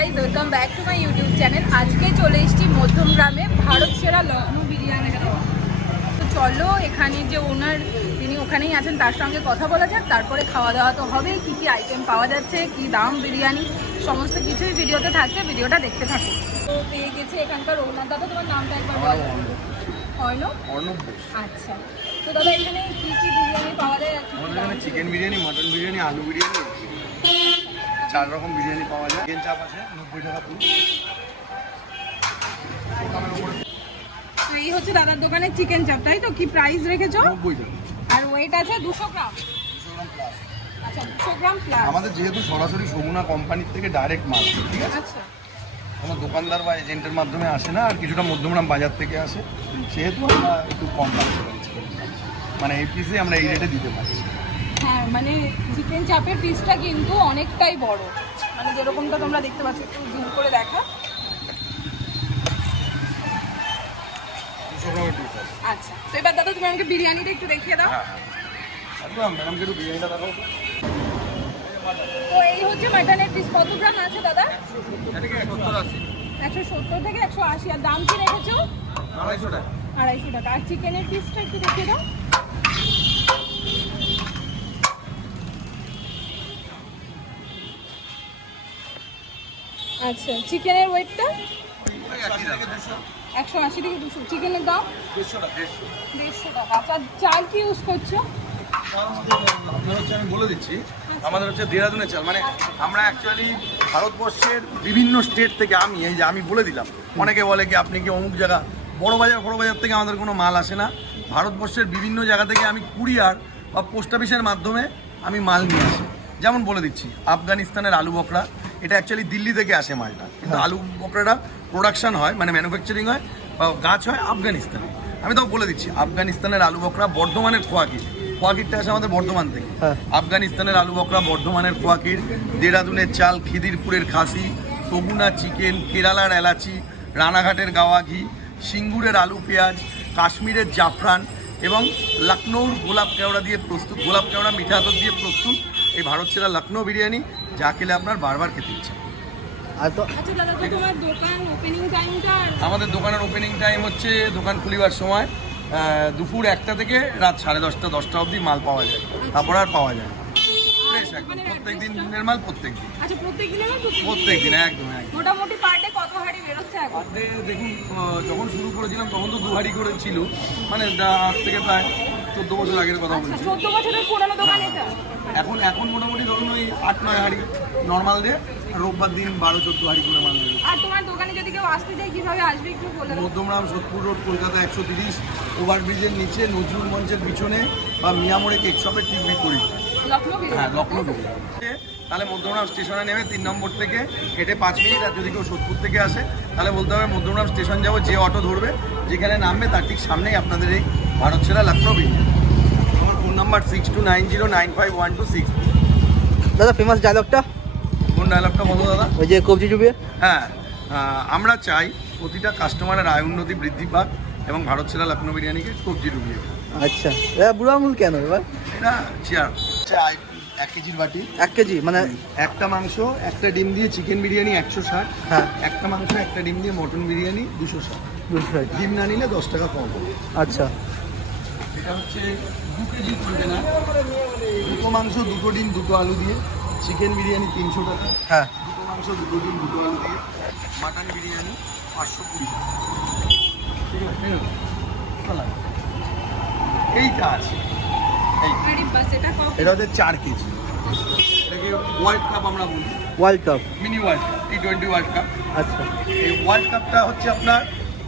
Guys, welcome back to my YouTube channel. আজকে চলে এসেছি মধ্যমগ্রামে ভারত সেরা লখনৌ বিরিয়ানি। তো চলো, এখানে যে ওনার তিনি ওখানেই আছেন, তার সঙ্গে কথা বলা যাক। তারপরে খাওয়া দাওয়া তো হবে, কী কী আইটেম পাওয়া যাচ্ছে, কী দাম বিরিয়ানি, সমস্ত কিছুই ভিডিওতে থাকছে। ভিডিওটা দেখতে থাকো। তো পেয়ে গেছে এখানকার ওনার। দাদা, তোমার নামটা একবার বলো। অর্ণব। আচ্ছা, তো দাদা এখানে কী কী বিরিয়ানি পাওয়া যায়? আমাদের এখানে চিকেন বিরিয়ানি, মটন বিরিয়ানি, আলু বিরিয়ানি, 4 রকম বিরিয়ানি পাওয়া যায়। চিকেন চাপ আছে 90 টাকা পুরো। এই হচ্ছে দাদার দোকানের চিকেন চাপ, তাই তো? কি প্রাইস রেখেছো? 90 টাকা। আর ওয়েট আছে 200 গ্রাম। 200 গ্রাম প্লাস। আচ্ছা, 200 গ্রাম প্লাস। আমাদের যেহেতু সরাসরি সগুনা কোম্পানির থেকে ডাইরেক্ট মাল, ঠিক আছে? আচ্ছা, কোনো দোকানদার বা এজেন্টের মাধ্যমে আসে না, আর কিছুটা মধ্যমগ্রাম বাজার থেকে আসে, সেহেতু আমরা একটু কম রাখতে পারছি। মানে এই পিসে আমরা এই রেটে দিতে পারছি। হ্যাঁ, মানে চিকেন চাপের পিসটা কিন্তু অনেকটাই বড়, মানে যেরকমটা তোমরা দেখতে পাচ্ছ। একটু জুম করে দেখা। 200 গ্রামের পিস আছে। আচ্ছা, তো এবার দাদা তুমি আমাকে বিরিয়ানিটা একটু দেখিয়ে দাও। হ্যাঁ হ্যাঁ, একদম ম্যাডামকে একটু বিরিয়ানিটা দেখাও। তো এই হচ্ছে মাটনের পিস। কত গ্রাম আছে দাদা? 170 170 থেকে 180। আর দাম কি রেখেছো? 250 টাকা। 250 টাকা। আর চিকেনের পিসটা একটু দেখিয়ে দাও। আচ্ছা, চিকেনের ওয়েটটা 180 থেকে 200। চিকেনের দাম 150 টাকা। আচ্ছা, চাল কি ইউজ করছো? আমি বলে দিচ্ছি, আমাদের হচ্ছে দেরাদুনের চাল। মানে আমরা অ্যাকচুয়ালি ভারতবর্ষের বিভিন্ন স্টেট থেকে, আমি বলে দিলাম, অনেকে বলে কি আপনি কি অমুক জায়গা, বড় বাজার থেকে আমাদের কোনো মাল আসে না। ভারতবর্ষের বিভিন্ন জায়গা থেকে আমি কুরিয়ার বা পোস্ট অফিসের মাধ্যমে আমি মাল নিয়ে আসি। যেমন বলে দিচ্ছি, আফগানিস্তানের আলু বকরা, এটা অ্যাকচুয়ালি দিল্লি থেকে আসে মালটা, কিন্তু আলু বকরাটা প্রোডাকশন হয়, মানে ম্যানুফ্যাকচারিং হয় বা গাছ হয় আফগানিস্তানে। আমি তাও বলে দিচ্ছি, আফগানিস্তানের আলু বকরা, বর্ধমানের খোয়াকিরটা আসে আমাদের বর্ধমান থেকে। আফগানিস্তানের আলু বকরা, বর্ধমানের খোয়াকির, দেরাদুনের চাল, খিদিরপুরের খাসি, সগুনা চিকেন, কেরালার এলাচি, রানাঘাটের গাওয়া ঘি, সিঙ্গুরের আলু পেঁয়াজ, কাশ্মীরের জাফরান এবং লখনৌর গোলাপ কেওড়া দিয়ে প্রস্তুত, গোলাপ কেওড়া মিঠা আতর দিয়ে প্রস্তুত এই ভারত সেরা লখনৌ বিরিয়ানি, যা খেলে আপনার বারবার খেতে ইচ্ছে। আচ্ছা দাদা, তো তোমার দোকান ওপেনিং টাইমটা? আমাদের দোকানের ওপেনিং টাইম হচ্ছে, দোকান খুলিবার সময় দুপুর 1টা থেকে রাত 10:30, 10টা অবধি মাল পাওয়া যায়, তারপর আর পাওয়া যায় না। ফ্রেশ একদম, প্রত্যেক দিনের মাল প্রত্যেক দিন। আচ্ছা, প্রত্যেক দিনের মাল? প্রত্যেক দিন, একদম। মোটামুটি পার ডে কত হাঁড়ি বেরোচ্ছে এখন? দেখুন, যখন শুরু করেছিলাম তখন তো 2 হাঁড়ি করে ছিল, মানে আজ থেকে প্রায় 14 বছর আগের কথা বলছি। 14 বছরের পুরনো দোকান এটা? এখন মোটামুটি ধরুন ওই 8-9 হাঁড়ি নর্মাল দিয়ে, রোববার দিন 12-14 হাঁড়ি করে মাল দেবে। আর তোমার দোকানে যদি কেউ আসতে চায় কিভাবে আসবে একটু বলে দাও। মধ্যমগ্রাম, সোদপুর রোড, কলকাতা 130, ওভারব্রিজের নিচে, নজরুল মঞ্চের পিছনে বা মিয়ামোড়ে কেক শপের ঠিক বিপরীত। হ্যাঁ, লখনৌ। তাহলে মধ্যমগ্রাম স্টেশনে নেমে 3 নম্বর থেকে হেঁটে 5 মিনিট। আর যদি কেউ সোদপুর থেকে আসে তাহলে বলতে হবে মধ্যমগ্রাম স্টেশন যাবো, যে অটো ধরবে যেখানে নামবে তার ঠিক সামনেই আপনাদের এই ভারত সেরা লখনৌ বিরিয়ানি। আমার ফোন নাম্বার 6290951263। দাদা, ফেমাস ডায়লগটা? কোন ডায়লগটা বলো দাদা? ওই যে কবজি ডুবিয়ে। হ্যাঁ, আমরা চাই প্রতিটা কাস্টমারের আয় উন্নতি বৃদ্ধি পাক এবং ভারত সেরা লখনৌ বিরিয়ানিকে কবজি ডুবিয়ে। আচ্ছা, দাদা বুড়ো আঙুল কেন এবার? এটা চেয়ার 1 কেজির বাটি, 1 কেজি মানে? একটা মাংস, একটা ডিম দিয়ে চিকেন বিরিয়ানি 160, হ্যাঁ। একটা মাংস, একটা ডিম দিয়ে মটন বিরিয়ানি 260। 260। ডিম না নিলে 10 টাকা কম। আচ্ছা, এটা হচ্ছে 2 কেজি কন্টেনার, 2 মাংস, 2 ডিম, 2 আলু দিয়ে চিকেন বিরিয়ানি 300 টাকা। হ্যাঁ। 2 মাংস, 2 ডিম, 2 আলু দিয়ে মাটন বিরিয়ানি 520 টাকা। ঠিক আছে, এইটা আছে। এটা হচ্ছে 4 কেজি। এটাকে ওয়ার্ল্ড কাপ আমরা বলি, world cup, mini world cup, T20 world cup. আচ্ছা। এই ওয়ার্ল্ড কাপটা হচ্ছে আপনার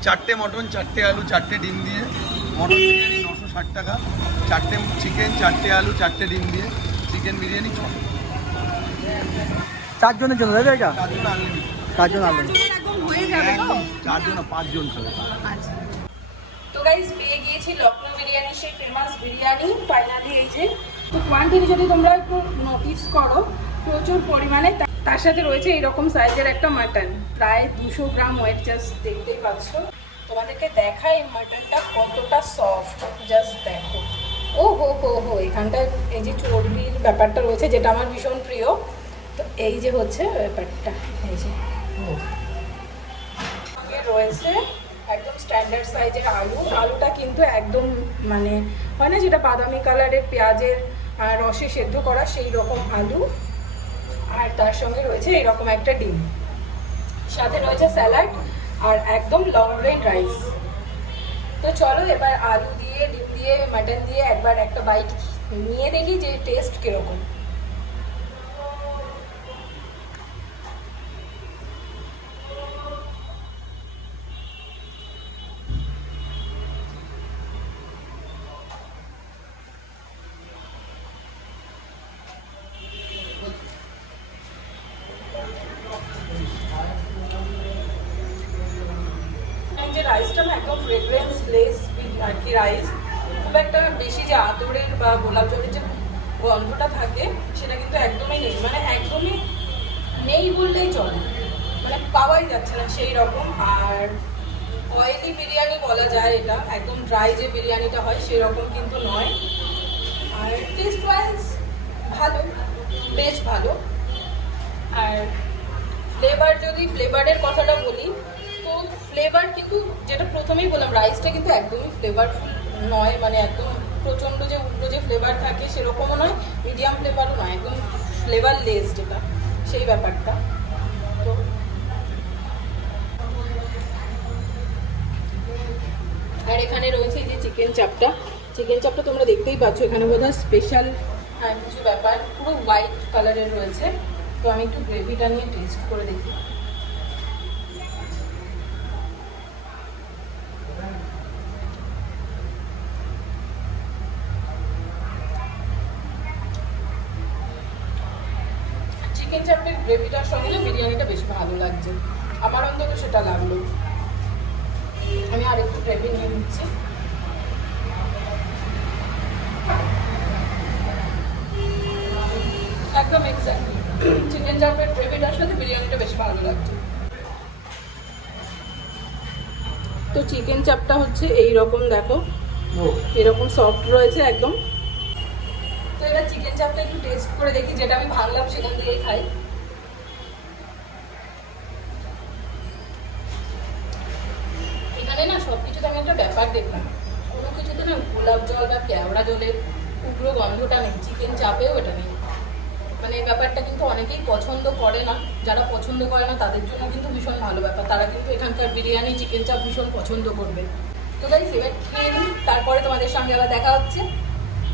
4টে মটন, 4টে আলু, 4টে ডিম দিয়ে মটন বিরিয়ানি 960 টাকা, 4টে চিকেন, 4টে আলু, 4টে ডিম দিয়ে চিকেন বিরিয়ানি 6 টাকা। 4 জনের জন্য দাদা এটা? 4 জন আনলিমিটেড। 4 জন আনলিমিটেড। একদম হয়ে যাবে তো? একদম 4 জন, 5 জন চলে। আচ্ছা, তো গাইস পেয়ে গিয়েছি লখনৌ বিরিয়ানি, সেই ফেমাস বিরিয়ানি ফাইনালি। এই যে, তো কোয়ান্টিটি যদি তোমরা একটু নোটিস করো, প্রচুর পরিমাণে। তার সাথে রয়েছে এইরকম সাইজের একটা মাটন, প্রায় 200 গ্রাম ওয়েট। জাস্ট দেখতেই পাচ্ছ, তোমাদেরকে দেখাই মাটনটা কতটা সফট। জাস্ট দেখো, ও হো হো হো। এখানটায় এই যে চর্বির ব্যাপারটা রয়েছে, যেটা আমার ভীষণ প্রিয়। তো এই যে হচ্ছে ব্যাপারটা, এই যে সঙ্গে রয়েছে একদম স্ট্যান্ডার্ড সাইজের আলুটা কিন্তু একদম মানে হয় না যেটা বাদামি কালারের পেঁয়াজের রসে সেদ্ধ করা সেই রকম আলু, আর তার সঙ্গে রয়েছে এরকম একটা ডিম, সাথে রয়েছে স্যালাড আর একদম লং গ্রেন রাইস। তো চলো এবার আলু দিয়ে ডিম দিয়ে মাটন দিয়ে একবার একটা বাইট নিয়ে দেখি যে টেস্ট কিরকম। যে রাইসটা না একদম ফ্রেগ্রেন্স লেস আর কি রাইস, খুব একটা বেশি যে আতরের বা গোলাপ জলের যে গন্ধটা থাকে সেটা কিন্তু একদমই নেই, মানে একদমই নেই বললেই চলে, মানে পাওয়াই যাচ্ছে না সেই রকম। আর অয়েলি বিরিয়ানি বলা যায়, এটা একদম ড্রাই যে বিরিয়ানিটা হয় সেরকম কিন্তু নয়। আর টেস্ট ওয়াইজ ভালো, বেশ ভালো। আর ফ্লেভার, যদি ফ্লেভারের কথাটা বলি তো ফ্লেভার কিন্তু যেটা প্রথমেই বললাম, রাইসটা কিন্তু একদমই ফ্লেভারফুল নয়, মানে একদম প্রচণ্ড যে উগ্র যে ফ্লেভার থাকে সেরকমও নয়, মিডিয়াম ফ্লেভারও নয়, একদম ফ্লেভার লেস যেটা সেই ব্যাপারটা। তো আর এখানে রয়েছে এই যে চিকেন চাপটা, চিকেন চাপটা তোমরা দেখতেই পাচ্ছ, এখানে বোধহয় স্পেশাল কিছু ব্যাপার, পুরো হোয়াইট কালারের রয়েছে। তো আমি একটু গ্রেভিটা নিয়ে টেস্ট করে দেখি। চিকেন চাপের গ্রেভিটার সঙ্গে বিরিয়ানিটা বেশি ভালো লাগছে, আমার অন্তত সেটা লাগলো। আমি আর একটু গ্রেভি নিয়ে নিচ্ছি। একদম এক্স্যাক্টলি চিকেন চাপের গ্রেভিটার সাথে বিরিয়ানিটা বেশি ভালো লাগছে। তো চিকেন চাপটা হচ্ছে এই রকম, দেখো এরকম সফট রয়েছে একদম। তো এবার চিকেন চাপটা একটু টেস্ট করে দেখি, যেটা আমি ভাবলাম সেখান দিয়েই খাই। এখানে না সব কিছুতে আমি একটা ব্যাপার দেখলাম, কোনো কিছুতে না গোলাপ জল বা কেওড়া জলের উগ্র গন্ধটা নেই, চিকেন চাপেও এটা নেই। মানে এই ব্যাপারটা কিন্তু অনেকেই পছন্দ করে না, যারা পছন্দ করে না তাদের জন্য কিন্তু ভীষণ ভালো ব্যাপার, তারা কিন্তু এখানকার বিরিয়ানি চিকেন চাপ ভীষণ পছন্দ করবে। তো গাইস এবার খেয়ে নিই, তারপরে তোমাদের সঙ্গে আবার দেখা হচ্ছে।